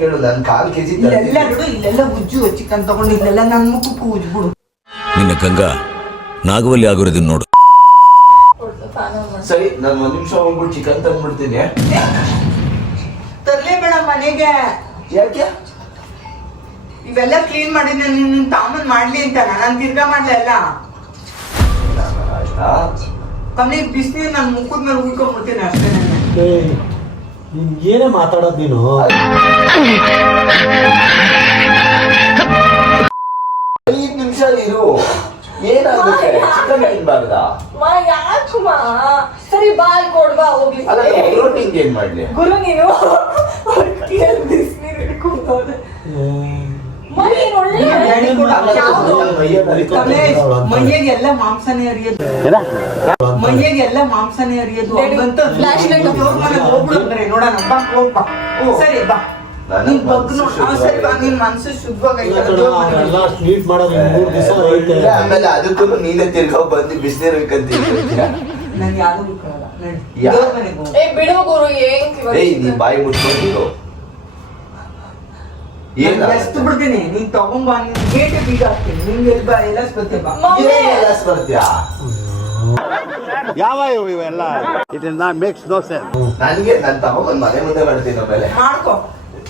ಕೇಳು ನಾನು 1/4 kg ಇಲ್ಲೆಲ್ಲ ಉಜ್ಜು ಚಿಕನ್ ತಗೊಂಡು ಇಲ್ಲೆಲ್ಲ ನನ್ನ ಮುಖಕ್ಕೂ ಉಜ್ಬಿಡು. ನಿನ್ನ ಗಂಗ ನಾಗವಲ್ಲಿ ಆಗಿರೋದನ್ನ ನೋಡು. ಸರಿ ನಾನು 1 ನಿಮಿಷ ಹೋಗ್ಬಿಟ್ಟು ಚಿಕನ್ ತಂದ್ಬಿಡ್ತೀನಿ. ತರ್ಲೇಬೇಡ ಮನೆಗೆ. ಯಾಕೆ? ಇವೆಲ್ಲ ಕ್ಲೀನ್ ಮಾಡಿ ನಿನ್ನ ತಾಮನ್ ಮಾಡ್ಲಿ ಅಂತ ನಾನು ತಿರ್ಗಾ ಮಾಡ್ಲಲ್ಲ. ಕಮ್ಮಿ ಬಿಸಿನೀರು ನನ್ನ ಮುಖದ ಮೇಲೆ ಉಳ್ಕೊಂಡ್ಬಿಡ್ತೀನಿ ಅಷ್ಟೇ. ನೀನ್ ಏನೇ ಮಾತಾಡೋದು ನೀನು? 5 ನಿಮಿಷ ಇರು. ಏನಾಗುತ್ತೆ? ಚಿಕನ್ ತಿನ್ಬಾರ್ದಾ? ಯಾಕಮ್ಮ ಸರಿ ಬಾಲ್ ಕೊಡ್ಬಾ ಹೋಗ್ಲಿ. ಅಲ್ಲ ಪ್ರೋಟೀನ್ ಏನ್ ಮಾಡ್ಲಿ? ಗುರು ನೀನು ಬಿಸಿನೀರು ಹಿಡ್ಕೊಂಡವ್ರೆ. ಮೈಯಾಗೆಲ್ಲ ಮಾಂಸನೇ ಅರಿಯೋದು. ಮೈಯಾಗೆಲ್ಲ ಮಾಂಸನೇ ಅರಿಯೋದು. ಹೋಗ್ಬಿಡ್ತಾರೆ ನೋಡೋಣ. ಬಾ ಹೋಗ್ಬಾ. ಸರಿ ಬಾ. ನಿನ್ ಬಗ್ಗೆ ಸರಿ ಬಾ. ನಿನ್ ಮನ್ಸು ಶುದ್ಧವಾಗೈತೆ. ಆಮೇಲೆ ಅದಕ್ಕೂ ನೀನೇ ತಿರ್ಗಾ ಬಂದು ಬಿಸಿನೀರು ಬೇಕಂತೀನಿ. ನನ್ ಯಾರು ಬಿಡು ಗುರು. ನೀನ್ ಬಾಯಿ ಮುಚ್ಕೊಂಡಿರು. ಎಷ್ಟು ಬಿಡ್ತೀನಿ. ನೀನ್ ತಗೊಂಬ. ನೀನ್ ಗೇಟ್ ಬೀಗ ಹಾಕ್ತೀನಿ. ನಿಮ್ಗೆ ಎಲ್ಲ ಬರ್ತೀಯ ಬಾ. ಬರ್ತೀಯಾ? ಯಾವ ಇವೆಲ್ಲ it is not makes no sense. ನನಗೆ ನಾನು ತಗೊಂಡ್ ಮನೆ ಮುಂದೆ ಮಾಡ್ತೀನಿ. ಆಮೇಲೆ ಮಾಡ್ಕೊ.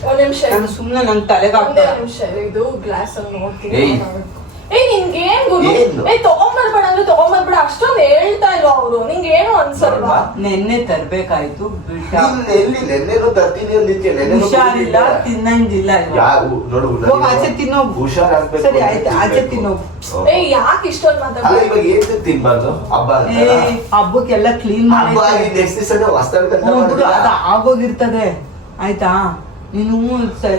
ಒಂದ್ ನಿಮಿಷ ನಾನು ಸುಮ್ನೆ ನನ್ ತಲೆಗೆ ಒಂದೇ ಹಾಕ್ತೀನಿ. ನಿಮಿಷ ಇದು ಗ್ಲಾಸ್ ಅಲ್ಲಿ ನೋಡ್ತೀನಿ. ನಿನ್ಗೆ ಏನ್ ಗುರು? ಏನು? ತಗೊಂಬರ್ಬೇಡ ಅಂದ್ರೆ ತಗೊಂಬರ್ಬೇಡ. ಅಷ್ಟೊಂದು ಹೇಳ್ತಾ ಇಲ್ವಾ ಅವ್ರು? ನಿಂಗೆ ಏನು ಅನ್ಸಲ್ವಾ? ನೆನ್ನೆ ತರ್ಬೇಕಾಯ್ತು ಬಿಟ್ಟ. ಎಲ್ಲಿ ನೆನ್ನೆನೂ ತರ್ತೀನಿ ಅಂದಿದ್ದೆ. ಹುಷಾರಿಲ್ಲ ತಿನ್ನಂಗಿಲ್ಲ. ನೋಡು ಆಚೆ ತಿನ್ನೋ. ಹುಷಾರಾಗ್ಬೇಕು. ಸರಿ ಆಯ್ತು ಆಚೆ ತಿನ್ನೋ. ಯಾಕೆ ಇಷ್ಟೊಂದು ಮಾತಾಡ? ಇವಾಗ ಏನ್ ತಿನ್ಬಾರ್ದು? ಹಬ್ಬ ಹಬ್ಬಕ್ಕೆಲ್ಲ ಕ್ಲೀನ್ ಮಾಡಿ ನೆಕ್ಸ್ಟ್ ದಿವಸ ಹೊಸ್ತಾಗಿ ಅದು ಆಗೋಗಿರ್ತದೆ. ಆಯ್ತಾ? ನೀನು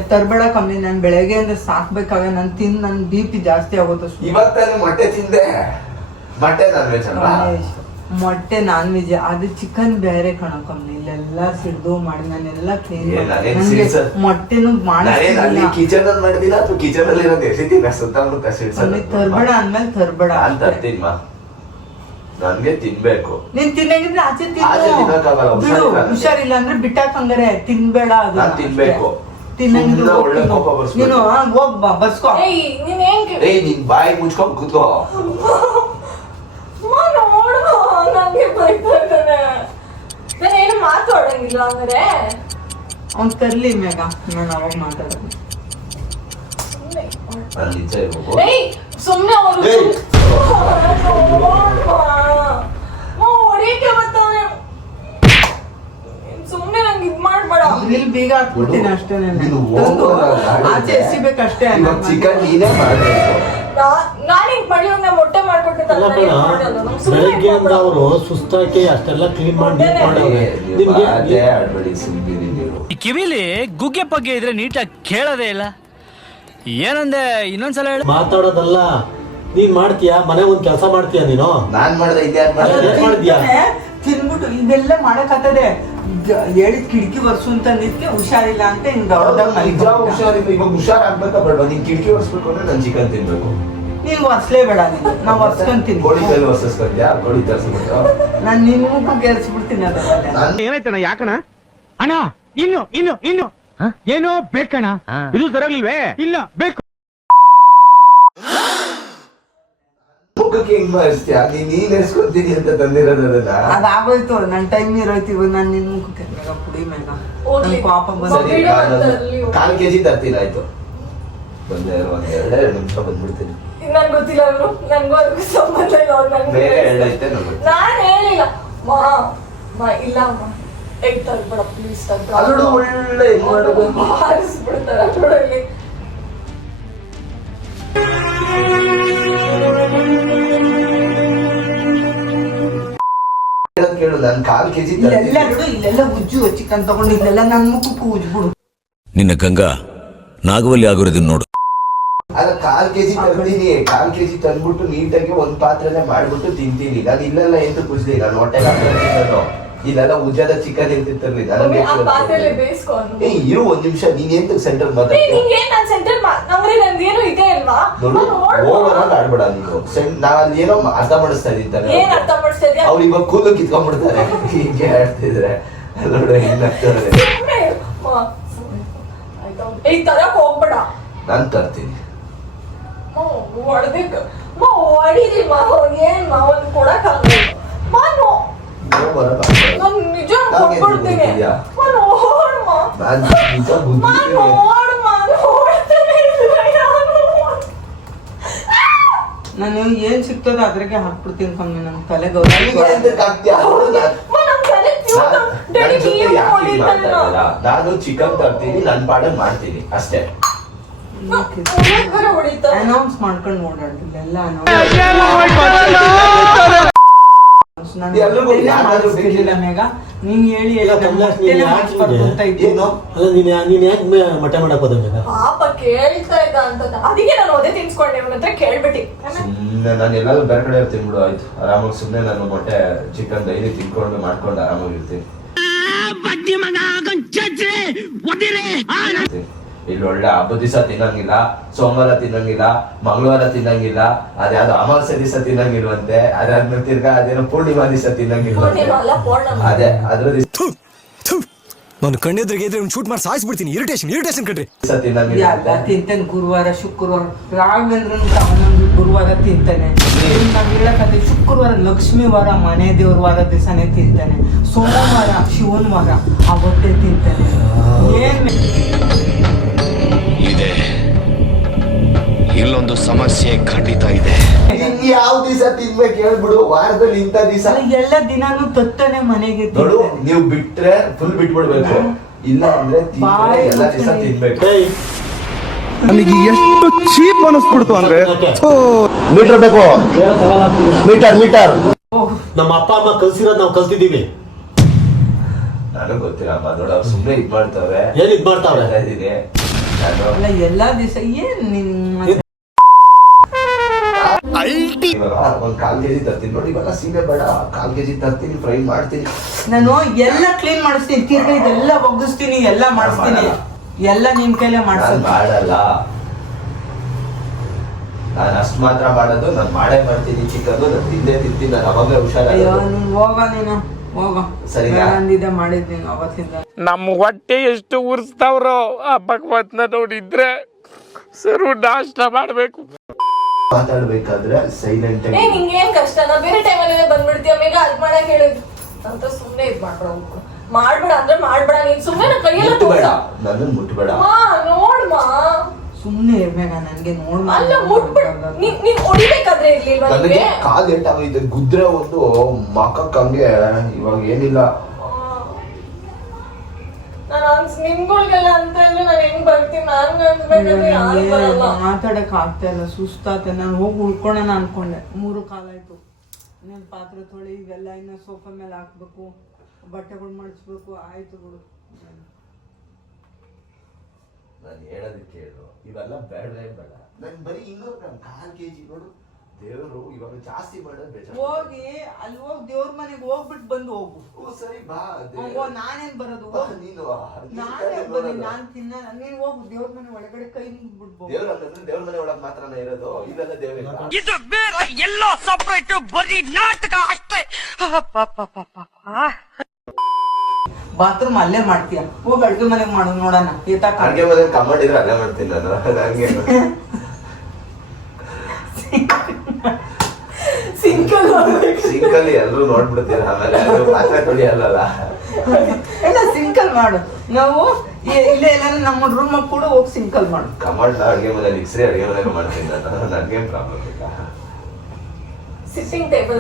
ತರ್ಬೇಡ ಕಮ್ಮಿ. ನಾನು ಬೆಳಗ್ಗೆ ಅಂದ್ರೆ ಸಾಕ್ಬೇಕಾಗ ನಾನು ತಿಂದು ನನ್ BP ಜಾಸ್ತಿ ಆಗೋದು. ಇವತ್ತು ಮೊಟ್ಟೆ ತಿಂದೆ. ಮೊಟ್ಟೆ ನಾನ್ ವೆಜ್ ಅಲ್ವಾ? ಮೊಟ್ಟೆ ನಾನ್ ವೆಜ್. ಅದು ಚಿಕನ್ ಬೇರೆ ಕಣ ಕಮ್ಮಿ. ಇಲ್ಲೆಲ್ಲ ಸಿಡ್ದು ಮಾಡಿ ನಾನೆಲ್ಲ ಕ್ಲೀನ್ ಮೊಟ್ಟೆನು ಮಾಡಿ ಕಿಚನ್ ಅಲ್ಲಿ ಮಾಡಿದಿಲ್ಲ ಅಥವಾ ಕಿಚನ್ ಅಲ್ಲಿ ಇರೋದು ಎಸಿದ್ದೀನಿ ಸುತ್ತಮುತ್ತ ತರ್ಬೇಡ ಅಂದ್ಮೇಲೆ ತರ್ಬೇಡ ಅಂತ ತಿನ್ಮ. ನನ್ಗೆ ತಿನ್ಬೇಕು. ನೀನ್ ತಿನ್ನಂಗಿದ್ರೆ ಆಚೆ ತಿನ್ನು. ಹುಷಾರಿಲ್ಲ ಅಂದ್ರೆ ಬಿಟ್ಟಾಕ ಹಂಗಾರೆ ತಿನ್ಬೇಡ. ಅದು ನಾನ್ ತಿನ್ಬೇಕು. ತಿನ್ನಂಗಿದ್ರೆ ನೀನು ಹೋಗ್ ಬರ್ಸ್ಕೊ. ನಿನ್ ಬಾಯಿ ಮುಚ್ಕೊಂಡ್ ಕೂತ್ಕೋ. ನೋಡು ನಂಗೆ ಬೈತಾ ಇದ್ದಾನೆ. ನಾನೇನು ಮಾತಾಡಂಗಿಲ್ಲ ಅಂದ್ರೆ ಅವ್ನ್ ತರ್ಲಿ ಮೇಘ. ನಾನು ಅವಾಗ ಮಾತಾಡೋದು. ಸುಮ್ನೆ ಅವರು ಹೊಡಿಯಕ್ಕೆ ಬರ್ತಾನೆ. ಸುಮ್ನೆ ನಂಗೆ ಇದ್ ಮಾಡ್ಬೇಡ. ಇಲ್ಲಿ ಬೀಗ ಹಾಕ್ಬಿಡ್ತೀನಿ ಅಷ್ಟೇ. ಆಚೆ ಎಸಿಬೇಕಷ್ಟೇ. ಚಿಕನ್ ನೀನೇ ಮಾಡ್ಬೇಕು. ನಾನು ಹಿಂಗ್ ಮಳಿ ಮೊಟ್ಟೆ ಮಾಡ್ಕೊಟ್ಟಿದ್ದೆ. ಬೆಳಗ್ಗೆಯಿಂದ ಅವರು ಸುಸ್ತಾಗಿ ಅಷ್ಟೆಲ್ಲ ಕ್ಲೀನ್ ಮಾಡಿ ಕಿವಿಲಿ ಗುಗ್ಗೆ ಪಗ್ಗೆ ಇದ್ರೆ ನೀಟಾಗಿ ಕೇಳೋದೇ ಇಲ್ಲ. ಏನಂದೆ ಇನ್ನೊಂದ್ಸಲ ಹೇಳ. ಮಾತಾಡೋದಲ್ಲ. ನೀನ್ ಮಾಡ್ತೀಯಾ? ಮನೆ ಒಂದ್ ಕೆಲಸ ಮಾಡ್ತೀಯಾ ನೀನು? ನಾನ್ ಮಾಡ್ದೆ ಮಾಡಿದ್ಯಾ? ತಿನ್ಬಿಟ್ಟು ಇದೆಲ್ಲ ಮಾಡಕ್ಕಾಗ್ತದೆ. ಹೇಳಿದ್ ಕಿಟಕಿ ಬರ್ಸು ಅಂತ ನಿದ್ಕೆ ಹುಷಾರಿಲ್ಲ ಅಂತ ಹಿಂಗ ಹುಷಾರಿಲ್ಲ. ಇವಾಗ ಹುಷಾರಾಗ್ಬೇಕಾ ಬೇಡ? ನೀನ್ ಕಿಟಕಿ ಒರ್ಸ್ಬೇಕು ಅಂದ್ರೆ ನಾನು ಚಿಕನ್ ತಿನ್ಬೇಕು. ನೀನ್ ಒರ್ಸ್ಲೇಬೇಡ. ನೀನು ನಾವ್ ಒರ್ಸ್ಕೊಂತೀನಿ. ಕೋಳಿ ಕೈಲಿ ಒರ್ಸ್ಕೊತ್ಯಾ? ಕೋಳಿ ತರ್ಸ್ಬಿಟ್ಟು ನಾನ್ ನಿನ್ ಮುಖ ಕೆರ್ಸ್ಬಿಡ್ತೀನಿ. ಅದನ್ನ ಏನಾಯ್ತಣ್ಣ? ಯಾಕಣ ಅಣ್ಣ? ಇನ್ನು ಏನೋ ಬೇಕಣ್ಣ. ಇದು ಸರಿಯಾಗಿಲ್ವೇ? ಇಲ್ಲ ಬೇಕು. ಮುಖಕ್ಕೆ ಹೆಂಗ್ ಮಾಡಿಸ್ತೀಯಾ? ನೀನ್ ಎರ್ಸ್ಕೊಂತೀನಿ ಅಂತ ತಂದಿರೋದು ಅದನ್ನ. ಅದಾಗೋಯ್ತು. ನನ್ ಟೈಮ್ ಇರೋಯ್ತು. ಇವಾಗ ನಾನ್ ನಿನ್ ಮುಖಕ್ಕೆ ಪುಡಿ ಮೇಘ ನನ್ ಪಾಪ ಬಂದ. 1/4 kg ತರ್ತೀನಿ. ಆಯ್ತು ಒಂದ್ 2 ನಿಮಿಷ ಬಂದ್ಬಿಡ್ತೀನಿ. ನನ್ ಗೊತ್ತಿಲ್ಲ ಅವರು. ನನ್ಗೂ ಅದಕ್ಕೂ ಸಂಬಂಧ ಇಲ್ಲ. ಅವ್ರು ಬೇರೆ ಎರಡೈತೆ ನಮ್ಗೆ. ನಾನ್ ಹೇಳಿಲ್ಲ. ಇಲ್ಲ ಅಮ್ಮ ಎಗ್ ತರ್ಬೇಡ ಪ್ಲೀಸ್. ಅದೊಂದು ಒಳ್ಳೆ ಹೆಂಗ್ ಮಾಡೋದು ಹಾರಿಸ್ಬಿಡ್ತಾರೆ ಅದರೊಳಗೆ. ಕೇಳು ನಾನು 1/4 kg ಇಲ್ಲೆಲ್ಲ ಉಜ್ಜು ಚಿಕನ್ ತಗೊಂಡು ಇಲ್ಲೆಲ್ಲ ನನ್ ಮುಖಕ್ಕೂ ಉಜ್ಬಿಡು. ನಿನ್ನ ಗಂಗ ನಾಗವಲ್ಲಿ ಆಗಿರೋದನ್ನ ನೋಡು. ಅಲ್ಲ 1/4 kg ತರ್ತೀನಿ. 1/4 kg ತಂದ್ಬಿಟ್ಟು ನೀಟಾಗಿ ಒಂದ್ ಪಾತ್ರೆನೆ ಮಾಡ್ಬಿಟ್ಟು ತಿಂತೀನಿ. ನಾನು ಇಲ್ಲೆಲ್ಲ ಎಂತ ಕುಸ್ಲಿ. ನಾನು ಹೊಟ್ಟೆಲ್ಲ ಇಲ್ಲೆಲ್ಲ ಉಜ್ಜಾದ ಚಿಕನ್ ಎಂತಿರ್ತೀನಿ. ಇರು 1 ನಿಮಿಷ. ನೀನ್ ಎಂತ ಸೆಂಟರ್ ಓವರ್ ಆಗಿ ಆಡ್ಬೇಡ ನೀನು. ನಾನ್ ಏನೋ ಅರ್ಥ ಮಾಡಿಸ್ತಾ ಇದ್ದೀನಿ. ಅವ್ರು ಇವಾಗ ಕೂದಲು ಕಿತ್ಕೊಂಡ್ಬಿಡ್ತಾರೆ ಹೀಗೆ ಆಡ್ತಿದ್ರೆ. ನೋಡ ಏನಾಗ್ತದೆ. ಈಗ ತರಕ್ ಹೋಗ್ಬೇಡ. ನಾನ್ ತರ್ತೀನಿ. ಹೊಡೆದಿಕ್ಕ ಹೊಡಿದಿ ಏನ್ ಒಂದು ಕೊಡಕ್ಕಾಗಲ್ಲ. ನಾನು ನಿಜ ಕೊಟ್ಬಿಡ್ತೀನಿ. ನಾನು ಏನ್ ಸಿಗ್ತದ ಅದ್ರಾಗೆ ಹಾಕ್ಬಿಡ್ತೀನಿ ಕಮ್ಮಿ ನಮ್ ತಲೆ ನಾನು ಚಿಕನ್ ತರ್ತೀನಿ, ನನ್ ಪಾಡಲ್ ಮಾಡ್ತೀನಿ ಅಷ್ಟೇ. ಅನೌನ್ಸ್ ಮಾಡ್ಕೊಂಡು ಓಡಾಡ್ತಿಲ್ಲ ಎಲ್ಲ ನೀನ್ ಹೇಳಿ ನೀನ್ ಯಾಕೆ ಮಠ ಮಾಡಕ್ ಹೋದ? ಪಾಪ ಕೇಳ್ತಾ ಇದ್ದ ಅಂತ ಅದಕ್ಕೆ ನಾನು ಅದೇ ತಿನ್ಸ್ಕೊಂಡೆ ಇವನ ಹತ್ರ ಕೇಳ್ಬಿಟ್ಟಿ. ಸುಮ್ನೆ ನಾನು ಎಲ್ಲಾದ್ರೂ ಬೇರೆ ಕಡೆ ಇರ್ತೀನಿ ಬಿಡು, ಆಯ್ತು ಆರಾಮಾಗಿ. ಸುಮ್ನೆ ನಾನು ಮೊಟ್ಟೆ ಚಿಕನ್ ಡೈಲಿ ತಿನ್ಕೊಂಡು ಮಾಡ್ಕೊಂಡು ಆರಾಮಾಗಿರ್ತೀನಿ. ಇಲ್ಲಿ ಒಳ್ಳೆ ಹಬ್ಬದ ದಿವಸ ತಿನ್ನಂಗಿಲ್ಲ, ಸೋಮವಾರ ತಿನ್ನಂಗಿಲ್ಲ, ಮಂಗಳವಾರ ತಿನ್ನಂಗಿಲ್ಲ, ಅದ್ಯಾವ್ದು ಅಮಾವಾಸ್ಯೆ ದಿವಸ ತಿನ್ನಂಗಿಲ್ವಂತೆ, ಅದಾದ್ಮೇಲೆ ತಿರ್ಗಾ ಅದೇನೋ ಪೂರ್ಣಿಮಾ ದಿವಸ ತಿನ್ನಂಗಿಲ್ಲ. ಅದೇ ಅದ್ರ ದಿವಸ ನಾನು ಕಣ್ಣೆದ್ರಿಗೆ ಇದ್ರೆ ಶೂಟ್ ಮಾಡಿ ಸಾಯಿಸ್ಬಿಡ್ತೀನಿ. ಇರಿಟೇಷನ್ ಕಣ್ರಿ. ತಿಂತೇನೆ ಗುರುವಾರ ಶುಕ್ರವಾರ. ರಾಘವೇಂದ್ರನ್ ಗುರುವಾರ ತಿಂತಾನೆ. ನಾವ್ ಹೇಳಕತ್ತೆ ಶುಕ್ರವಾರ ಲಕ್ಷ್ಮೀ ವಾರ ಮನೆ ದೇವ್ರ ವಾರ ದಿವಸನೇ ತಿಂತಾನೆ. ಸೋಮವಾರ ಶಿವನ್ ವಾರ ಅವತ್ತೇ ತಿಂತಾನೆ. ಏನ್ ಇದೆ, ಇಲ್ಲೊಂದು ಸಮಸ್ಯೆ ಖಂಡಿತ ಇದೆ. ಯಾವ ದಿವಸ ತಿನ್ಬೇಕು ಹೇಳ್ಬಿಡು, ವಾರದಲ್ಲಿ ಇಂಥ ದಿವಸ ಎಲ್ಲ ದಿನಾನು ತತ್ತಾನೆ ಮನೆಗೆ ನೋಡು. ನೀವು ಬಿಟ್ರೆ ಫುಲ್ ಬಿಟ್ಬಿಡ್ಬೇಕು, ಇಲ್ಲ ಅಂದ್ರೆ ಎಲ್ಲ ದಿವಸ ತಿನ್ಬೇಕು. ನನಗೆ ಎಷ್ಟು ಚೀಪ್ ಅನಿಸ್ಬಿಡ್ತು ಅಂದ್ರೆ ಮೀಟರ್ ಬೇಕು, ಮೀಟರ್ ನಮ್ಮ ಅಪ್ಪ ಅಮ್ಮ ಕಲ್ಸಿರೋದ್ ನಾವು ಕಲ್ತಿದೀವಿ. ನನಗ್ ಗೊತ್ತಿರಪ್ಪ, ನೋಡ ಅವ್ರು ಸುಮ್ನೆ ಇದ್ ಮಾಡ್ತಾವ್ರೆ. ಏನ್ ಇದ್ ಮಾಡ್ತಾವ್ರೆ? ಅಲ್ಲ ಎಲ್ಲಾ ದಿವಸ ಏನ್ ಇವಾಗ ಒಂದ್ 1/4 kg ತರ್ತೀನಿ ನೋಡಿ. ಇವಾಗ ಸೀಮೆ ಬೇಡ, 1/4 kg ತರ್ತೀನಿ, ಫ್ರೈ ಮಾಡ್ತೀನಿ. ನಾನು ಎಲ್ಲ ಕ್ಲೀನ್ ಮಾಡಿಸ್ತೀನಿ, ತಿರ್ಗಾ ಇದೆಲ್ಲ ಒಗ್ಗಿಸ್ತೀನಿ, ಎಲ್ಲ ಮಾಡಿಸ್ತೀನಿ. ಎಲ್ಲ ನಿಮ್ ಕೈಲೇ ನಾನ್ ಮಾಡಲ್ಲ, ನಾನು ಅಷ್ಟ್ ಮಾತ್ರ ಮಾಡೋದು. ನಾನು ಮಾಡೇ ಮಾಡ್ತೀನಿ ಚಿಕನ್, ನಾನು ತಿಂದೇ ತಿಂತೀನಿ. ನಾನು ಅವಾಗಲೇ ಹುಷಾರಾಗ. ಹೋಗ ನೀನು ಹೋಗ. ಸರಿ ಅಂದಿದ್ದೆ ಮಾಡಿದ್ದೀನಿ ಅವತ್ತಿಂದ. ನಮ್ಮ ಹೊಟ್ಟೆ ಎಷ್ಟು ಉರ್ಸ್ತಾವ್ರೋ ಆ ಭಗವಂತನ ನೋಡಿದ್ರೆ ಸರು ನಾಷ್ಟ ಮಾಡ್ಬೇಕು. ಮಾತಾಡ್ಬೇಕಾದ್ರೆ ಸೈಲೆಂಟ್ ಆಗಿ. ನಿಂಗೇನ್ ಕಷ್ಟ? ನಾ ಬೇರೆ ಟೈಮಲ್ಲಿ ಬಂದ್ಬಿಡ್ತೀಯ, ಬೇಗ ಅದ್ ಮಾಡಕ್ ಹೇಳಿದ್ರು ಅಂತ ಸುಮ್ನೆ ಇದ್ ಮಾಡ್ಬೇಡ ಅಂದ್ರೆ ಮಾಡ್ಬೇಡ. ನೀನ್ ಸುಮ್ನೆ ನನ್ ಕೈಯೆಲ್ಲ ಮುಟ್ಬೇಡ, ನನ್ನನ್ ಮುಟ್ಬೇಡ. ನೋಡ್ಮಾ ಸುಮ್ನೆ ಇರ್ಬೇಕ. ನನ್ಗೆ ಅಲ್ಲ ಮುಟ್ಬಿಡ. ನೀನ್ ಹೊಡಿಬೇಕಾದ್ರೆ ಇರ್ಲಿಲ್ವಾ? ನನಗೆ ಕಾಲ್ ಏಟಾಗಿದೆ, ಗುದ್ರೆ ಒಂದು ಮಕ್ಕಂಗೆ. ಇವಾಗ ಏನಿಲ್ಲ. ನಿಮ್ಗಳಿಗೆಲ್ಲ ಅಂತ ಇದ್ರೆ ನಾನು ಹೆಂಗ್ ಬರ್ತೀನಿ? ನಾನು ಅನ್ಸ್ಬೇಕಾದ್ರೆ ಯಾರು ಬರಲ್ಲ. ಮಾತಾಡಕ್ ಆಗ್ತಾ ಇಲ್ಲ, ಸುಸ್ತಾತ. ನಾನು ಹೋಗಿ ಉಳ್ಕೊಳ್ಳೋಣ ಅನ್ಕೊಂಡೆ. 3 ಕಾಲಾಯ್ತು. ಇನ್ನೊಂದು ಪಾತ್ರೆ ತೊಳಿ, ಇವೆಲ್ಲ ಇನ್ನ ಸೋಫಾ ಮೇಲೆ ಹಾಕ್ಬೇಕು, ಬಟ್ಟೆಗಳು ಮಾಡಿಸ್ಬೇಕು. ಆಯ್ತು ಬಿಡು. ನಾನು ಹೇಳೋದಕ್ಕೆ ಹೇಳು, ಇವೆಲ್ಲ ಬೇಡವೇ ಬೇಡ. ನನ್ ಬರೀ 200 ಗ್ರಾಮ್ 1/4 kg ನೋಡು. ದೇವರು ಇವಾಗ ಜಾಸ್ತಿ ಮಾಡೋದು ಬೇಜಾರು. ಹೋಗಿ ಅಲ್ಲಿ ಹೋಗಿ ದೇವ್ರ ಮನೆಗೆ ಹೋಗ್ಬಿಟ್ಟು ಬಂದು ಹೋಗು. ಸರಿ ಬಾ. ನಾನೇನ್ ಬರೋದು? ನೀನು ನಾನ್ ತಿನ್ನ. ನೀನ್ ಹೋಗು ದೇವ್ರ ಮನೆ ಒಳಗಡೆ ಕೈ ಮುಗ್ಬಿಡ್ಬೋದು. ದೇವ್ರ ಮನೆ ಒಳಗ್ ಮಾತ್ರನೇ ಇರೋದು, ಇಲ್ಲೆಲ್ಲ ದೇವ್ರಿಲ್ಲ. ಇದು ಬೇರೆ ಎಲ್ಲೋ ಸಪರೇಟ್ ಬರೀ ನಾಟಕ ಅಷ್ಟೇ. ಬಾತ್ರೂಮ್ ಅಲ್ಲೇ ಮಾಡ್ತೀಯ, ಹೋಗಿ ಅಡ್ಗೆ ಮನೆಗೆ ಮಾಡು ನೋಡೋಣ. ಅಡ್ಗೆ ಮನೆ ಕಮಾಂಡ್ ಇದ್ರೆ ಅಲ್ಲೇ ಮಾಡ್ತೀನಿ ನಾನು. ಹಂಗೆ ಸಿಂಕಲ್ಲಿ ಎಲ್ಲರೂ ನೋಡ್ಬಿಡ್ತೀರ, ಆಮೇಲೆ ಪಾತ್ರೆ ತೊಳಿಯಲ್ಲ. ಎಲ್ಲ ಸಿಂಕಲ್ ಮಾಡು. ನಾವು ಇಲ್ಲೇ ಎಲ್ಲ ನಮ್ಮ ರೂಮ್ ಕೂಡ ಹೋಗಿ ಸಿಂಕಲ್ ಮಾಡು. ಕಮಾಂಡ್ ಅಡ್ಗೆ ಮನೆ ಇಕ್ಸ್ರಿ ಅಡ್ಗೆ ಮನೆಗೆ ಮಾಡ್ತೀನಿ ನಾನು. ನನ್ಗೇನ್ ಪ್ರಾಬ್ಲಮ್ ಇಲ್ಲ. ಸಿಟ್ಟಿಂಗ್ ಟೇಬಲ್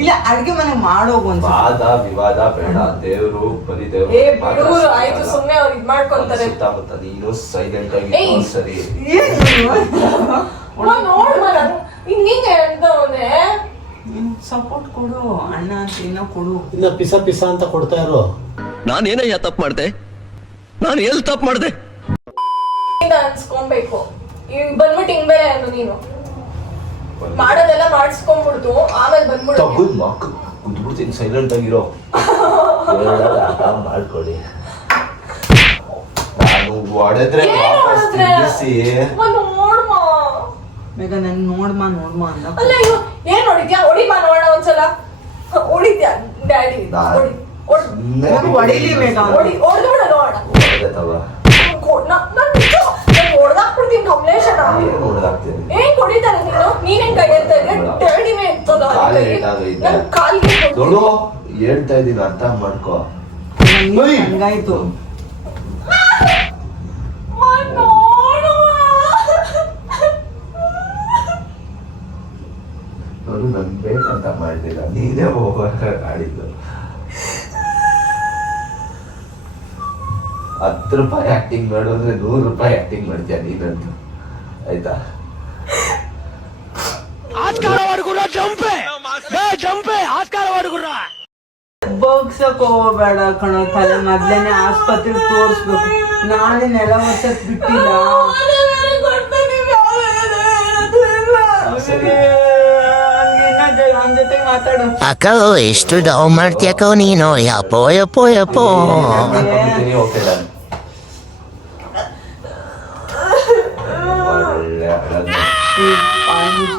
ಇಲ್ಲ ಅಡ್ಗೆ ಮನೆ ಮಾಡೋಗು. ಒಂದು ವಾದ ವಿವಾದ ಬೇಡ. ದೇವ್ರು ಬರೀ ದೇವ್ರು. ಆಯ್ತು ಸುಮ್ನೆ ಅವ್ರು ಇದ್ ಮಾಡ್ಕೊಂತಾರೆ. ಸುತ್ತಮುತ್ತ ನೀನು ಸೈಲೆಂಟ್ ಆಗಿ ಸರಿ. ಸಪೋರ್ಟ್ ಕೊಡು ಅಣ್ಣ ಅಂತ ಏನೋ ಕೊಡು. ಇನ್ನ ಪಿಸ ಅಂತ ಕೊಡ್ತಾ ಇರೋ. ನಾನೇನಯ್ಯ ತಪ್ಪು ಮಾಡ್ದೆ? ನಾನು ಎಲ್ಲಿ ತಪ್ಪು ಮಾಡ್ದೆ? ಅನ್ಸ್ಕೊಬೇಕು. ಈಗ ಬಂದ್ಬಿಟ್ಟು ಹಿಂಗ್ ಬೇರೆ ಅನ್ನು ನೀನು ಮಾಡೋದೆಲ್ಲ ಮಾಡಿಸ್ಕೊಂಡ್ಬಿಡ್ತು, ಆಮೇಲೆ ಬಂದ್ಬಿಟ್ಟು ಕುಂತ್ಬಿಡ್ತೀನಿ. ಸೈಲೆಂಟ್ ಆಗಿರೋ. ಮಾಡ್ಕೊಳ್ಳಿ. ನಾನು ಹೊಡೆದ್ರೆ ಬೇಗ ನನ್ ನೋಡ್ಮಾ ಅಂದ. ಅಲ್ಲ ಏನ್ ಹೊಡಿದ್ಯಾ? ಹೊಡಿಮಾ ನೋಡ ಒಂದ್ಸಲ. ಹೊಡಿದ್ಯಾ ಡ್ಯಾಡಿ? ಹೊಡಿಲಿ ಬೇಗ. ಹೊಡೆದ್ಬಿಡ ನೋಡ. ಹೊಡೆದಾಕ್ಬಿಡ್ತೀನಿ ಕಮಲೇಶ್ ಅಣ್ಣ. ಏನ್ ಹೊಡ್ದಾಕ್ತೀನಿ? ಏನ್ ಹೊಡಿತಾರೆ ನೀನು? ನೀನೇನ್ ಕೈ ಎತ್ತಾ ಇದ್ರೆ ಟೇಡಿನೇ ಎತ್ತೋದು ಕಾಲ್ ಏಟಾಗೈತೆ. ನನ್ ಕಾಲ್ಗೆ ನೋಡು ಹೇಳ್ತಾ ಇದೀನಿ, ಅರ್ಥ ಮಾಡ್ಕೋ. ಹಂಗಾಯ್ತು. ನೋಡು ನನ್ ಬೇಕಂತ ಮಾಡ್ಲಿಲ್ಲ, ನೀನೇ ಹೋಗೋಕೆ ಆಡಿದ್ದು. 10 ರೂಪಾಯಿ ಆಕ್ಟಿಂಗ್ ಮಾಡು ಅಂದ್ರೆ 100 ರೂಪಾಯಿ ಆಕ್ಟಿಂಗ್ ಮಾಡ್ತೀಯ ನೀನಂತ, ಆಯ್ತಾ? ಬಗ್ಸಕ್ ಹೋಗ್ಬೇಡ ಕಣೋ, ತಲೆ ಮೊದ್ಲೇನೆ ಆಸ್ಪತ್ರೆಗೆ ತೋರಿಸ್ಬೇಕು. ನಾನೇ ನೆಲ ಒರ್ಸಕ್ ಬಿಟ್ಟಿಲ್ಲ. ಅವನ ಜೊತೆ ಮಾತಾಡು. ಅಕ್ಕ ಎಷ್ಟು ಡೌ ಮಾಡ್ತೀಯಕ್ಕ ನೀನು? ಯಪ್ಪೋ ಯಪ್ಪೋ ಯಪ್ಪೋ. Okay done.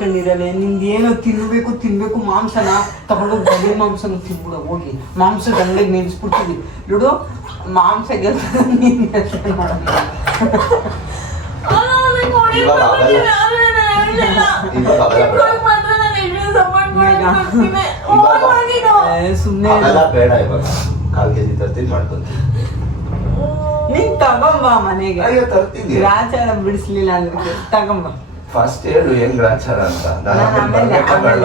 ಒಳ್ಳೆ ಇರಲ್ಲ, ನಿಂಗೆ ಏನೋ ತಿನ್ಬೇಕು ಮಾಂಸನ ತಗೊಂಡೋಗಿ ಗಡಿ ಮಾಂಸನ ತಿನ್ಬಿಡ ಹೋಗಿ. ಮಾಂಸ ದಂಡೆಗೆ ನೆನ್ಸ್ಬಿಡ್ತೀವಿ ನೋಡು, ಮಾಂಸ ಸುಮ್ನೆ ಬೇಡ. ಇವಾಗ 1/4 kg ತರ್ತೀನಿ, ಮಾಡ್ಕೊಂತೀನಿ. ನೀನ್ ತಗೊಂಬ ಮನೆಗೆ. ಅಯ್ಯೋ ತರ್ತೀನಿ. ಗ್ರಾಚಾರ ಬಿಡಿಸ್ಲಿಲ್ಲ ಅಂದ್ರೆ ತಗೊಂಬ. ಫಸ್ಟ್ ಹೇಳು ಹೆಂಗ್ ಗ್ರಾಚಾರ ಅಂತ, ನಾನು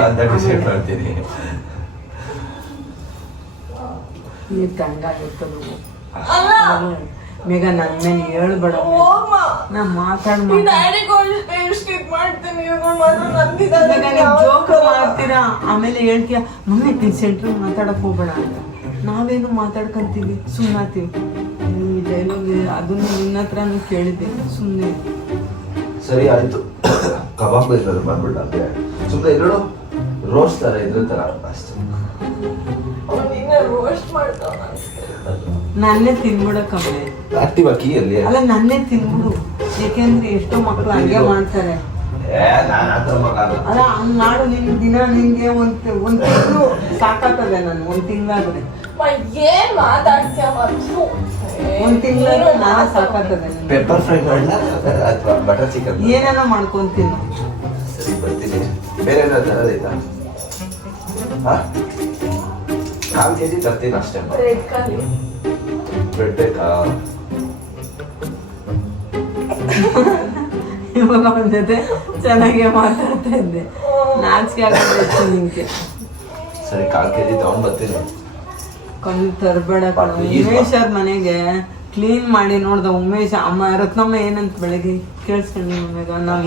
ಅಂತ ಡಿಸೈಡ್ ಮಾಡ್ತೀನಿ. ನೀರ್ ತಂಗಾಗಿರ್ತದ ಮೇಘ, ನನ್ ಮೇಲೆ ಹೇಳ್ಬೇಡ. ನಾ ಮಾತಾಡ್ ಜೋಕ್ ಮಾಡ್ತೀರಾ, ಆಮೇಲೆ ಹೇಳ್ತೀಯ ಮಮ್ಮಿ ನೀನ್ ಸೆಂಟ್ರ್ ಮಾತಾಡಕ್ ಹೋಗ್ಬೇಡ ಅಂತ. ನಾವೇನು ಮಾತಾಡ್ಕೊಂತೀವಿ, ಸುಮ್ಮನಾತೀವಿ. ಈ ಡೈಲಾಗ್ ಅದನ್ನ ನಿನ್ನ ಹತ್ರನೂ ಕೇಳಿದ್ದೆ, ಸುಮ್ಮನೆ. ಸರಿ ಆಯ್ತು, ಕಬಾಬ್ ಏನಾದ್ರು ಮಾಡ್ಬಿಡ ಅಂದ್ರೆ ಸುಮ್ಮನೆ ಇರೋಡು. ರೋಸ್ಟ್ ತರ ಇದ್ರ ತರ ಅಷ್ಟೇ. ನನ್ನೇ ತಿನ್ಬಿಡಕ್ಕಮ್ಮೆ. ಆಕ್ಟಿವ್ ಆಗಿ ಅಲ್ಲಿ ಅಲ್ಲ, ನನ್ನೇ ತಿನ್ಬಿಡು. ಯಾಕೆಂದ್ರೆ ಎಷ್ಟೋ ಮಕ್ಳು ಹಂಗೆ ಮಾಡ್ತಾರೆ. ನಾನು ಆ ಥರ ಮಗ ಅಲ್ಲ. ಅಲ್ಲ, ಹಂಗ್ ಮಾಡು. ನಿನ್ ದಿನ ನಿನ್ಗೆ ಒಂದ್ ತಿಂಗಳು ಸಾಕಾಗ್ತದೆ. ನಾನು 1 ತಿಂಗಳಾದ್ರೆ ಏನ್ ಮಾತಾಡ್ತೀಯ? ಒಂದ್ ತಿಂಗಳಾದ್ರೆ ನಾನೇ ಸಾಕಾಗ್ತದೆ. ಪೆಪ್ಪರ್ ಫ್ರೈ ಮಾಡಲ ಅಥವಾ ಬಟರ್ ಚಿಕನ್? ಏನೇನೋ ಮಾಡ್ಕೊಂತೀನಿ. ಸರಿ ಬರ್ತೀನಿ. ಬೇರೆ ಏನಾದ್ರು ತರೋದೈತಾ? 1/4 kg ತರ್ತೀನಿ ಅಷ್ಟೇ. ರೆಡ್ ಖಾಲಿ ಬ್ರೆಡ್ ಬೇಕಾ? ಇವಾಗ ಅವನ ಜೊತೆ ಚೆನ್ನಾಗೆ ಮಾತಾಡ್ತಾ ಇದ್ದೆ. ನಾಚಿಕೆ ಆಗುತ್ತೆ ನಿಂಗೆ. ಸರಿ 1/4 kg ತಗೊಂಡ್ ಬರ್ತೀನಿ. ಕಣ್ಣು ತರಬೇಡ. ಉಮೇಶ್ ಅವ್ರ ಮನೆಗೆ ಕ್ಲೀನ್ ಮಾಡಿ ನೋಡ್ದ ಉಮೇಶ್. ಅಮ್ಮ ರತ್ನಮ್ಮ ಏನಂತ ಬೆಳಗ್ಗೆ ಕೇಳಿಸ್ಕೊಂಡು ನಮಗೆ ನಾವ್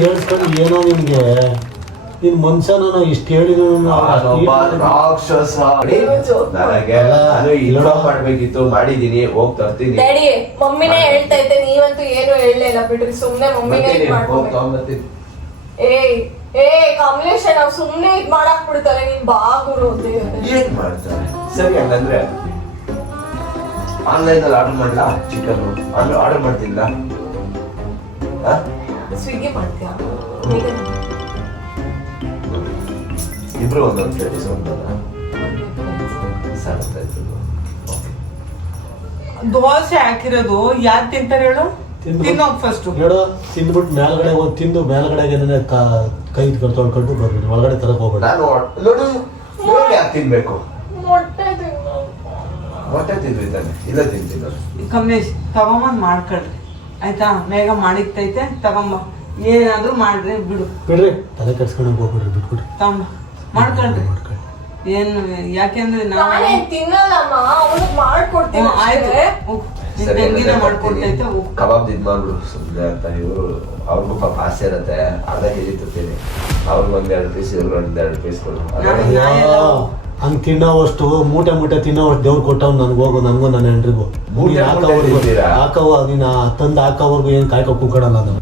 ಕೇಳಿಸ್ಕೊಂಡು ಏನೋ ನಿಮ್ಗೆ ನಿನ್ ಮನ್ಸನ ಇಷ್ಟು ಹೇಳಿದ್ರು ರಾಕ್ಷಸ. ನನಗೆ ನಾನು ಇಲ್ಲ ಮಾಡ್ಬೇಕಿತ್ತು, ಮಾಡಿದೀನಿ, ಹೋಗ್ ತರ್ತೀನಿ. ಡ್ಯಾಡಿ ಮಮ್ಮಿನೇ ಹೇಳ್ತಾ ಇದ್ದೆ, ನೀವಂತೂ ಏನು ಹೇಳಲಿಲ್ಲ ಬಿಡ್ರಿ. ಸುಮ್ನೆ ಮಮ್ಮಿನೇ ಹೋಗ್ ತಗೊಂಡ್ಬರ್ತೀನಿ. ಕಮಲೇಶ್ ನಾವ್ ಸುಮ್ನೆ ಇದ್ ಮಾಡಾಕ್ ಬಿಡ್ತಾರೆ. ನೀನ್ ಬಾಗುರು ಏನ್ ಮಾಡ್ತಾರೆ? ಸರಿ ಹಂಗಂದ್ರೆ ಆನ್ಲೈನ್ ಅಲ್ಲಿ ಆರ್ಡರ್ ಮಾಡ್ಲಾ? ಚಿಕನ್ ಆರ್ಡರ್ ಮಾಡ್ತಿಲ್ಲ, ಸ್ವಿಗ್ಗಿ ಮಾಡ್ತೀಯಾ? ಇಬ್ರು ಒಂದೊಂದು ಪ್ಲೇಟ್ ಇಸ್ಕೊಂಡ್ಬಂದ ಸಾಕಾಯ್ತು. ದೋಸೆ ಹಾಕಿರೋದು ಯಾರು ತಿಂತಾರೆ ಹೇಳು? ತಿನ್ನೋಕ್ ಫಸ್ಟ್ ಹೇಳು. ತಿಂದ್ಬಿಟ್ಟು ಮೇಲ್ಗಡೆ ಹೋಗಿ ತಿಂದು ಮೇಲ್ಗಡೆಗೆ ಕೈ ತೊಳ್ಕೊಂಡು ಬರ್ತೀನಿ. ಒಳಗಡೆ ತರಕ್ ಹೋಗ್ಬೇಡ. ನಾನು ನೋಡು ಯಾಕೆ ತಿನ್ಬೇಕು? ಮೊಟ್ಟೆ ತಿಂದಿದ್ದಾನೆ, ಇಲ್ಲ ತಿಂತೀನಿ. ಕಮಲೇಶ್ ತಗೊಂಬಂದ್ ಮಾಡ್ಕೊಳ್ರಿ ಆಯ್ತಾ? ಬೇಗ ಮಾಡಿಕ್ತೈತೆ, ತಗೊಂಬ. ಏನಾದ್ರು ಮಾಡ್ರಿ, ಬಿಡ್ರಿ, ತಲೆ ಕೆಡ್ಸ್ಕೊಂಡ್ ಹೋಗ್ಬಿಡ್ರಿ, ಬಿಟ್ಬಿಡ್ರಿ. ತಗೊಂಬ ಮಾಡ್ಕೊಳ್ರಿ. ಏನು ಯಾಕೆಂದ್ರೆ ನಾನೇ ತಿನ್ನಲ್ಲಮ್ಮ, ಅವನಿಗೆ ಮಾಡ್ಕೊಡ್ತೀನಿ. ಆಯ್ತು, ತಂಗಿನ ಮಾಡ್ಕೊಡ್ತೈತೆ. ಕಬಾಬ್ ಇದ್ ಮಾಡ್ಬಿಡು ಸುಮ್ಮನೆ ಅಂತ. ಇವರು ಅವ್ರಿಗೂ ಪಾಪ ಆಸೆ ಇರತ್ತೆ. 1/2 kg ತರ್ತೀನಿ, ಅವ್ರಿಗೆ 1-2 ಪೀಸ್, ಇವ್ರಿಗೆ 1-2 ಪೀಸ್ ಕೊಡು. ಹಂಗ್ ತಿನ್ನೋವಷ್ಟು ಮೂಟೆ ತಿನ್ನೋವಷ್ಟು ದೇವ್ರು ಕೊಟ್ಟವ್ ನನ್ಗೆ. ಹೋಗು, ನನ್ಗೂ ನನ್ನ ಹೆಂಡ್ರಿಗೂ. ಹಾಕವ ನೀನ್ ತಂದು ಹಾಕೋವರ್ಗು ಏನ್ ಕಾಯ್ಕೊ ಕೂಕಡಲ್ಲ ನಾನು.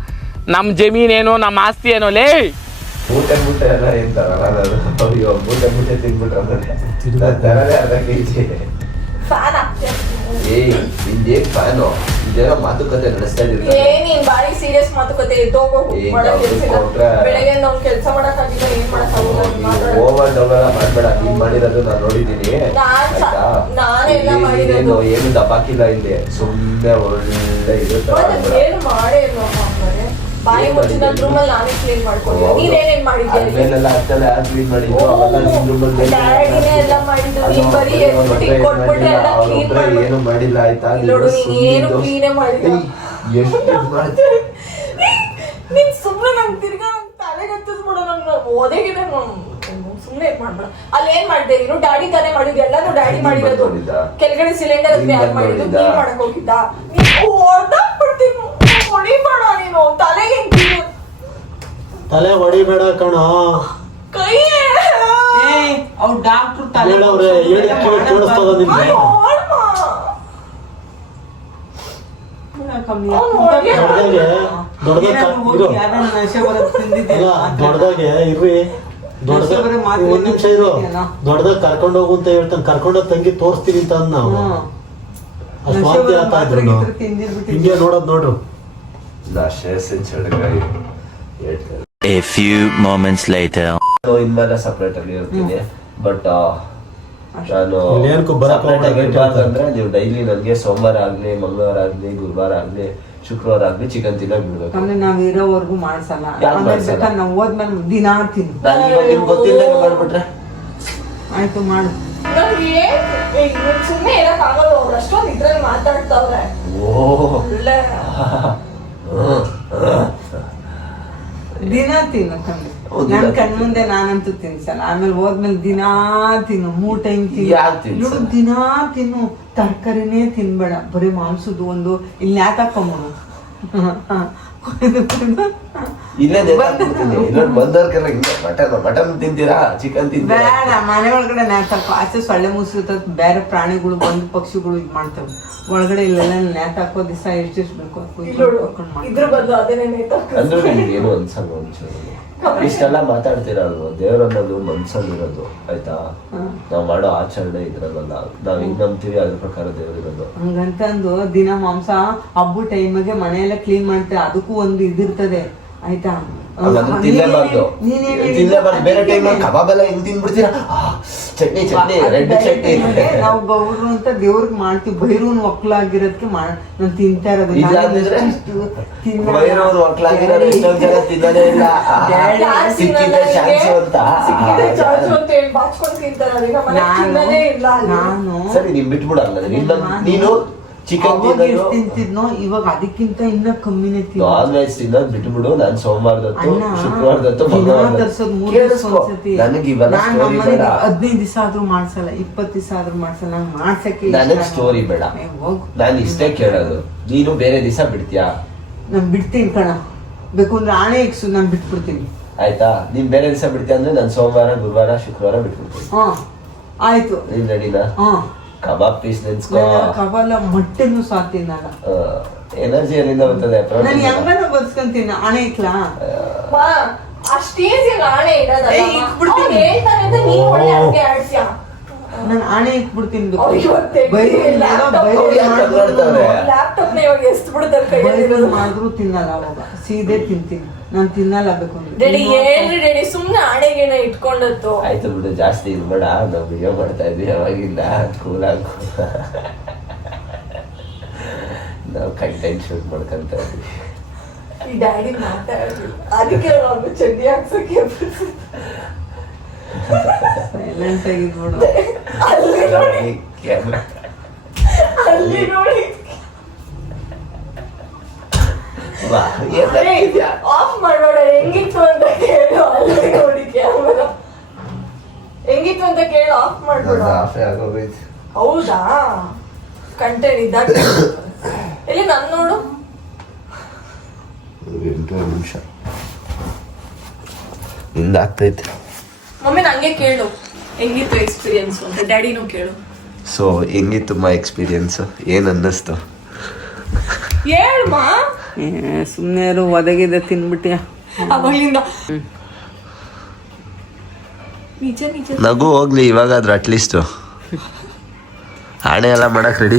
ನಮ್ ಜಮೀನೇನೋ ನಮ್ಮ ಆಸ್ತಿ ಏನೋ ಲೇ. ಮೂಟೆ ಎಲ್ಲ ಏನ್ ತರಲ್ಲ ನಾನು. ಅಯ್ಯೋ ಮೂಟೆ ತಿನ್ಬಿಟ್ರೆ ತರದೇ 1/2 kg. ಫ್ಯಾನ್ ಆಗ್ತೇನೆ. ನಿಂದೇನ್ ಫ್ಯಾನು? ಇದೇನೋ ಮಾತುಕತೆ ನಡೆಸ್ತಾ ಇದೀವಿ. ನೀನ್ ಬಾರಿ ಸೀರಿಯಸ್ ಮಾತುಕತೆ ಎದ್ದೋಗೋ ಮಾಡಕ್ ಕೆಲ್ಸಿಲ್ಲ. ಬೆಳಗ್ಗೆ ಅವ್ನು ಕೆಲಸ ಮಾಡಕ್ಕಾಗಿಲ್ಲ, ಏನ್ ಮಾಡಕ್ಕಾಗಲ್ಲ. ಓವರ್ ಡಬಲ್ ಮಾಡ್ಬೇಡ. ನೀನ್ ಮಾಡಿರೋದು ನಾನು ನೋಡಿದೀನಿ. ನಾನೆಲ್ಲ ಮಾಡಿರೋದು ಏನು ದಬಾಕಿಲ್ಲ ಇಲ್ಲಿ. ಸುಮ್ನೆ ಒಳ್ಳೆ ಏನು ಮಾಡೇ ಇಲ್ಲ. ಬಾಯಿ ಮುಚ್ಚಿ ನನ್ನ ರೂಮಲ್ಲಿ ನಾನೇ ಕ್ಲೀನ್ ಮಾಡ್ಕೊಂಡು ನೀನೇನೇನ್ ಮಾಡಿದ್ದೆ? ಅದ್ಮೇಲೆಲ್ಲ ಹತ್ತೆಲ್ಲ ಯಾರು ಕ್ಲೀನ್ ಮಾಡಿದ್ರು? ಅವೆಲ್ಲ ನಿಮ್ ರೂಮಲ್ಲಿ ಡ್ಯಾಡಿನೇ ಎಲ್ಲ ಮಾಡಿದ್ದು. ನೀನ್ ಬರೀ ಎದ್ಬಿಟ್ಟು ಕೊಟ್ಬಿಟ್ರೆ ಎಲ್ಲ ಕ್ಲೀನ್ ಮಾಡ್ಬಿಟ್ಟು ಏನು ಮಾಡಿಲ್ಲ ಆಯ್ತಾ? ನೋಡು, ನೀನ್ ಏನು ಕ್ಲೀನೇ ಮಾಡಿಲ್ಲ. ಎಷ್ಟು ಮಾಡ್ತೀನಿ ನೀನ್ ಸುಮ್ನೆ ನಂಗೆ ತಿರ್ಗಾ ನಂಗೆ ತಲೆಗೆ ಹತ್ತಿಸ್ಬಿಡ. ನಂಗೆ ಓದೆಗಿದೆ. ಸುಮ್ನೆ ಇದ್ ಮಾಡ್ಬೇಡ. ಅಲ್ಲಿ ಏನ್ ಮಾಡ್ದೆ ನೀನು? ಡ್ಯಾಡಿ ತಾನೇ ಮಾಡಿದ್ದು, ಎಲ್ಲಾನು ಡ್ಯಾಡಿ ಮಾಡಿರೋದು. ಕೆಳಗಡೆ ಸಿಲಿಂಡರ್ ಅದ್ನ ಯಾರು ಮಾಡಿದ್ದು? ನೀನ್ ಮಾಡಕ್ ಹೋಗಿದ್ದ? ನೀನು ಹೊಡ್ದಾಕ್ಬಿಡ್ತೀನಿ. ಹೊಡಿಬೇಡ ನೀನು ತಲೆಗೆ. ತಲೆ ಹೊಡಿಬೇಡ ಕಣೋ. ಕೈ ಅವ್ರು ಡಾಕ್ಟ್ರು ತಲೆ ಹೇಳವ್ರೆ, ಹೇಳಿ ಕೇಳಿಸ್ತದ ನಿಮ್ಗೆ. ದೊಡ್ಡದಾಗೆ ಇರ್ರಿ. ಒಂದ್ ನಿಮಿಷ ಇರು. ದೊಡ್ಡದಾಗ ಕರ್ಕೊಂಡ್ ಹೋಗು ಅಂತ ಹೇಳ್ತಾನೆ. ಕರ್ಕೊಂಡೋಗ್ ತಂಗಿ ತೋರಿಸ್ತೀನಿ ಅಂತ ಅಂದ್ ನಾವು ಅಷ್ಟು ವಾಂತಿ ಆಗ್ತಾ ಇದ್ರು. ಹಿಂಗೆ ನೋಡೋದ್ ನೋಡ್ರು. A few moments later. ಇನ್ಮೇಲೆ ಸಪ್ರೇಟ್ ಆಗಿ ಇರ್ತೀನಿ. ಬಟ್ ನಾನು ಏನಕ್ಕೂ ಬರಕ್ ಅಂದ್ರೆ ನೀವು ಡೈಲಿ ನನಗೆ ಸೋಮವಾರ ಆಗ್ಲಿ, ಮಂಗಳವಾರ ಆಗ್ಲಿ, ಗುರುವಾರ ಆಗ್ಲಿ, ಶುಕ್ರವಾರ ಆಗ್ಲಿ ಚಿಕನ್ ತಿನ್ನಕ್ ಬಿಡ್ಬೇಕು. ಆಮೇಲೆ ನಾವ್ ಇರೋವರೆಗೂ ಮಾಡ್ಸಲ್ಲ. ನಾವ್ ಹೋದ್ಮೇಲೆ ದಿನಾ ತಿನ್. ನಿಮ್ಗೆ ಗೊತ್ತಿಲ್ಲ ಮಾಡ್ಬಿಟ್ರೆ ಆಯ್ತು ಮಾಡು. ಸುಮ್ಮನೆ ಇರಕ್ ಆಗಲ್ಲ. ಅವ್ರು ಅಷ್ಟೊಂದು ಇದ್ರಲ್ಲಿ ಮಾತಾಡ್ತಾವ್ರೆ. ಒಳ್ಳೆ ದಿನಾ ತಿನ್ನು ಕಮ್ಮಿ. ನನ್ ಕಣ್ಮುಂದೆ ನಾನಂತೂ ತಿನ್ಸಲ್ಲ. ಆಮೇಲೆ ಹೋದ್ಮೇಲೆ ದಿನಾ ತಿನ್ನು. 3 ಟೈಮ್ ತಿನ್ನು. ದಿನಾ ತಿನ್ನು. ತರಕಾರಿನೇ ತಿನ್ಬೇಡ. ಬರೀ ಮಾಂಸದ್ದು ಒಂದು ಇಲ್ಲಿ ನ್ಯಾತಾಕೊಂಬನು. ಇಲ್ಲೇ ಬಂದವ್ರಿಗೆಲ್ಲ ಮಟನ್ ತಿಂತೀರಾ, ಚಿಕನ್ ತಿಂತೀರಾ? ಬೇಡ, ಮನೆ ಒಳಗಡೆ ನ್ಯಾತಾಕೋ. ಆಚೆ ಸೊಳ್ಳೆ ಮುಸುತ್ತ ಬೇರೆ ಪ್ರಾಣಿಗಳು ಬಂದು ಪಕ್ಷಿಗಳು ಇದ್ ಮಾಡ್ತವೆ. ಒಳಗಡೆ ಇಲ್ಲೆಲ್ಲ ನ್ಯಾತಾಕೋ. ದಿವಸ ಎಷ್ಟೆಷ್ಟು ಬೇಕು ಇದ್ರ ಬದಲು ಅದೇನೇ ಅಂದ್ರೆ ನಿಮ್ಗೆ ಏನು ಅನ್ಸಲ್ಲ ಒಂಚೂರು. ಇಷ್ಟೆಲ್ಲ ಮಾತಾಡ್ತಿರಲ್ವ, ದೇವ್ರ ಅನ್ನೋದು ಮನ್ಸಲ್ಲಿರೋದು ಆಯ್ತಾ. ನಾವ್ ಮಾಡೋ ಆಚರಣೆ ಇದ್ರಲ್ಲ, ನಾವ್ ಹಿಂಗ್ ನಂಬ್ತೀವಿ ಅದ್ರ ಪ್ರಕಾರ ದೇವ್ರಿರೋದು. ಹಂಗಂತಂದು ದಿನ ಮಾಂಸ ಹಬ್ಬ ಟೈಮಿಗೆ ಮನೆಯೆಲ್ಲ ಕ್ಲೀನ್ ಮಾಡ್ತೇವೆ. ಅದಕ್ಕೂ ಒಂದು ಇದಿರ್ತದೆ ಆಯ್ತಾ. ತಿನ್ನಬಾರ್ದು. ಬೇರೆ ಟೈಮ್ ಕಬಾಬ್ ಎಲ್ಲ ಹಿಂಗ್ ತಿನ್ಬಿಡ್ತೀರಾ. ಚಟ್ನಿ ರೆಡ್ ಚಟ್ನಿ. ನಾವು ಗೌಡ್ರು ಅಂತ ದೇವ್ರಿಗೆ ಮಾಡ್ತೀವಿ. ಬೈರೂನ್ ಒಕ್ಲಾಗಿರೋದಕ್ಕೆ ನಾನು ತಿಂತಾ ಇರೋದು. ಬೈರವ್ರು ಒಕ್ಲಾಗಿರೋರು ಎಷ್ಟೊಂದ್ ಜನ ತಿನ್ನೋದೇ ಇಲ್ಲ. ಸಿಕ್ಕಿದ್ರೆ ಚಾನ್ಸ್ ಅಂತ ನಾನು ಸರಿ ನೀನ್ ಬಿಟ್ಬಿಡಲ್ಲ. ನೀನು ಚಿಕನ್ ತಿಂತಿದ್ನೋ ಇವಾಗ ಅದಕ್ಕಿಂತ ಇನ್ನ ಕಮ್ಮಿನೇ ನಾನ್ ವೆಜ್ ತಿನ್ನೋದ್ ಬಿಟ್ಬಿಡು. ನಾನ್ ಸೋಮವಾರದತ್ತು, ಶುಕ್ರವಾರದತ್ತು, ನನಗೆ ಇವೆಲ್ಲ ಸ್ಟೋರಿ ಬೇಡ. 15 ದಿವಸ ಆದ್ರೂ ಮಾಡ್ಸಲ್ಲ, 20 ದಿವಸ ಆದ್ರೂ ಮಾಡ್ಸಲ್ಲ. ನಂಗೆ ಮಾಡ್ಸಕ್ಕೆ ನನಗ್ ಸ್ಟೋರಿ ಬೇಡ. ನಾನು ಇಷ್ಟೇ ಕೇಳೋದು, ನೀನು ಬೇರೆ ದಿವಸ ಬಿಡ್ತೀಯಾ? ನಾನ್ ಬಿಡ್ತೀನಿ ಕಣ. ಬೇಕು ಅಂದ್ರೆ ಆಣೆ ಇಕ್ಸು, ನಾನ್ ಬಿಟ್ಬಿಡ್ತೀನಿ. ಆಯ್ತಾ? ನೀನ್ ಬೇರೆ ದಿವಸ ಬಿಡ್ತೀಯ ಅಂದ್ರೆ ನಾನು ಸೋಮವಾರ, ಗುರುವಾರ, ಶುಕ್ರವಾರ ಬಿಟ್ಬಿಡ್ತೀನಿ. ಆಯ್ತು. ನೀನ್ ರೆಡಿನಾ? ಕಬಾಬ್ ಪೀಸ್ ನೆನ್ಸ್ಕೋ. ಕಬಾಬ್ ಮೊಟ್ಟೆನೂ ಸಹ ತಿನ್ನಲ್ಲ. ಎನರ್ಜಿ ಎಲ್ಲಿಂದ ಬರ್ತದೆ? ನಾನು ಹೆಂಗನ ಬರ್ಸ್ಕೊಂತೀನಿ. ಆಣೆ ಇಕ್ಲಾ? ಅಷ್ಟೇಸಿ ಆಣೆ ಇಡೋದಲ್ಲ. ನಾನು ಆಣೆ ಇಟ್ಬಿಡ್ತೀನಿ. ಮಾಡಿದ್ರು ತಿನ್ನಲ್ಲ. ಅವಾಗ ಸೀದೆ ತಿಂತೀನಿ. ನಾನು ತಿನ್ನಲ್ಲ. ಬೇಕು ರೆಡಿ ಸುಮ್ನೆ ಆಣೆಗೇನ ಇಟ್ಕೊಂಡದ್ದು. ಆಯ್ತು ಬಿಡು, ಜಾಸ್ತಿ ಇದು ಬೇಡ. ನಾವು ವಿಡಿಯೋ ಮಾಡ್ತಾ ಇದ್ವಿ ಅವಾಗಿಂದ. ಕೂಲ್ ಆಗು. ನಾವು ಕಂಟೆಂಟ್ ಶೂಟ್ ಮಾಡ್ಕೊಂತ ಇದ್ವಿ. ಈ ಡ್ಯಾಡಿ ಮಾತಾಡ್ತೀವಿ, ಅದಕ್ಕೆ ಅವ್ರು ಚಡ್ಡಿ ಹಾಕ್ಸಕ್ಕೆ ಸೈಲೆಂಟ್ ಆಗಿದ್ಬಿಡು. ಅಲ್ಲಿ ನೋಡಿ ಆಫ್ ಮಾಡೋಣ. ಹೆಂಗಿತ್ತು ಅಂತ ಕೇಳು. ಅಲ್ಲಿ ನೋಡಿ ಕ್ಯಾಮರಾ ಹೆಂಗಿತ್ತು ಅಂತ ಕೇಳು. ಆಫ್ ಮಾಡ್ಬೇಡ. ಹೌದಾ? ಕಂಟೆಂಟ್ ಇದ್ದಾಗ ಇಲ್ಲಿ ನನ್ ನೋಡು. 8 ನಿಮಿಷ ಹಿಂದ ಆಗ್ತೈತೆ. ಮಮ್ಮಿ ನಂಗೆ ಕೇಳು ಹೆಂಗಿತ್ತು ಎಕ್ಸ್ಪೀರಿಯನ್ಸ್ ಅಂತ. ಡ್ಯಾಡಿನೂ ಕೇಳು. ಸೊ ಹೆಂಗಿತ್ತು ಮಾ ಎಕ್ಸ್ಪೀರಿಯನ್ಸ್? ಏನ್ ಅನ್ನಿಸ್ತು? ಹೇಳ್ಮಾ. ಸುಮ್ಮನೆ ಒದಗಿದೆ ತಿನ್ಬಿಟ್ಟಿಯ ಅವಾಗ್ಲಿಂದ. ನಿಜ ನಿಜ ನಗು ಹೋಗ್ಲಿ ಇವಾಗಾದ್ರೂ ಅಟ್ಲೀಸ್ಟ್. ಆಣೆ ಎಲ್ಲ ಮಾಡಕ್ ರೆಡಿ